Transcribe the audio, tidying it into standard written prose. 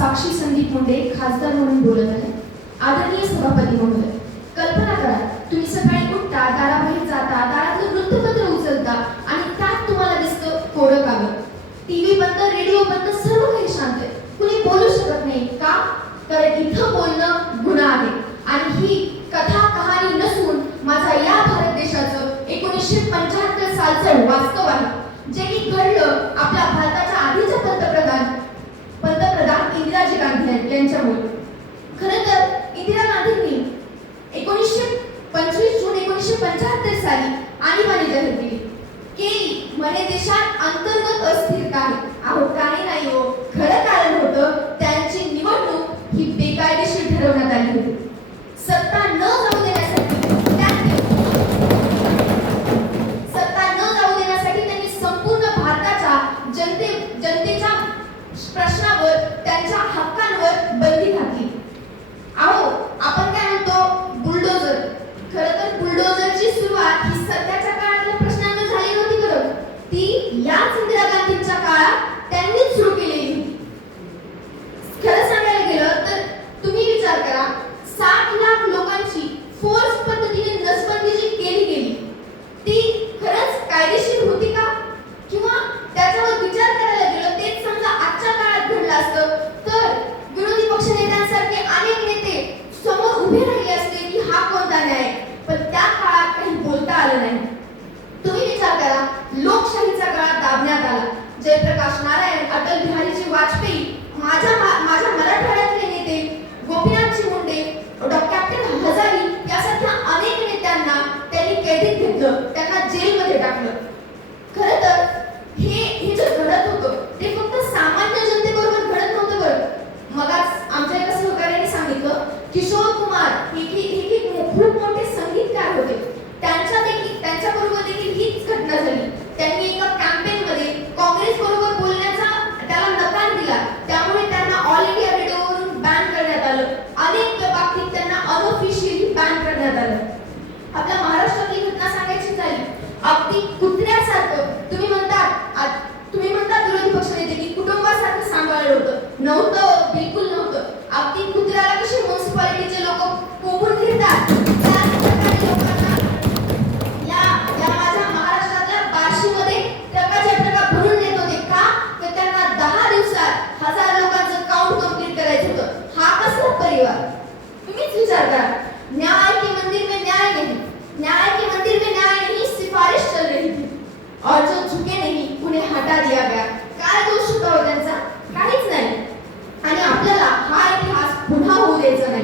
साक्षी संदीप मुंडे खासदार म्हणून बोलत आहे. आदरणीय सभापती महोदय, कल्पना करा, तुम्ही सकाळी उठता, दाराबाहेर जाता, दारातलं वृत्तपत्र उचलता आणि त्यात तुम्हाला दिसतं कोरं कागद. टीव्ही बंद, रेडिओ बंद, सर्व काही शांत आहे. कुणी बोलू शकत नाही. का? कारण इथं बोलणं गुन्हा आहे. आणि ही कथा कहाणी नसून माझा या भारत देशाचं 1975 सालचं वास्तव आहे, जे की घडलं आपल्या भारताच्या आधीच्या पंतप्रधान इंदिराजी गांधी यांच्यामुळे. खरं तर इंदिरा गांधींनी 25 जून 1975 साली आणीबाणी जाहीर केली म्हणे देशात अंतर्गत अस्थिरता आहे. अहो काही नाही हो, खरं कारण होतं त्यांची निवडणूक ही बेकायदेशीर ठरवण्यात आली होती. सत्ता न जाऊ देण्यासाठी त्यांनी संपूर्ण भारताच्या जनतेच्या प्रश्नावर, त्यांच्या हक्कांवर बंदी घातली. अहो आपण काय म्हणतो बुलडोजर. खरं तर बुलडोजरची सुरुवात ही सध्याच्या काळातल्या प्रश्नांवर झाली नव्हती. बरोबर, ती याच इंदिरा गांधींच्या काळात त्यांनीच सुरू केलेली होती. खरं सांगायला गेलं तर तुम्ही विचार करा, 60 लाख लोकांची फोर्स पद्धतीने नसबंदी जी केली गेली ती खरंच कायदेशीर होती का? किंवा त्याच्यावर विचार करायला गेलो तेच समजा आजच्या काळात घडलं असतं तर विरोधी पक्ष नेत्यांसारखे अनेक नेते समोर उभे राहिले असते की हा कोणता न्याय. पण त्या काळात काही बोलता आलं नाही. तुम्ही विचार करा, लोकशाहीचा गळा दाबण्यात आला. जयप्रकाश नारायण, अटल बिहारीजी वाजपेयी, माझ्या मराठवाड्यातले नेते गोपीनाथजी मुंडे, कॅप्टन हजारी यासारख्या अनेक नेत्यांना त्यांनी कैदेत घेतलं, त्यांना जेलमध्ये टाकलं. खरं तर हे जे घडत होतं ते फक्त सामान्य जनतेबरोबर घडत नव्हतं. बरं, मगाच आमच्या एका सहकार्याने सांगितलं किशोर कुमार हे खूप मोठे संगीतकार होते. त्यांच्याबरोबर देखील हीच घटना झाली. त्यांनी एका कॅम्पेनमध्ये काँग्रेस बरोबर बोलण्याचा त्याला नकार दिला, त्यामुळे त्यांना ऑल इंडिया रेडिओवरून बॅन करण्यात आलं. अनेक बाबतीत त्यांना अनऑफिशियली बॅन करण्यात आलं. आपल्या महाराष्ट्रातली घटना सांगायची झाली, अगदी कुत्र्यासारखं तुम्ही म्हणता विरोधी पक्ष नेते की कुटुंबासारखं सांभाळलं होतं. नव्हतं, बिलकुल नव्हतं. अगदी कुत्र्याला कशी म्युन्सिपालिटीचे लोक कोंबून घेतात, त्याच प्रकारे लोकांना या माझ्या महाराष्ट्रातल्या बार्शीमध्ये ट्रकाच्या ट्रका भरून नेत होते. का? तर त्यांना 10 दिवसात 1000 लोकांचं काउंट कंप्लीट करायचं होतं. हा कसला परिवार? तुम्हीच विचार करा. न्याय के मंदिर में न्याय नहीं, न्याय के मंदिर में न्याय नहीं, सिफारिश चल रही थी और जो झुके नहीं उन्हें हटा दिया गया. काय दोष होता हो त्यांचा? काहीच नाही. आणि आपल्याला हा इतिहास पुन्हा होऊ द्यायचा नाही.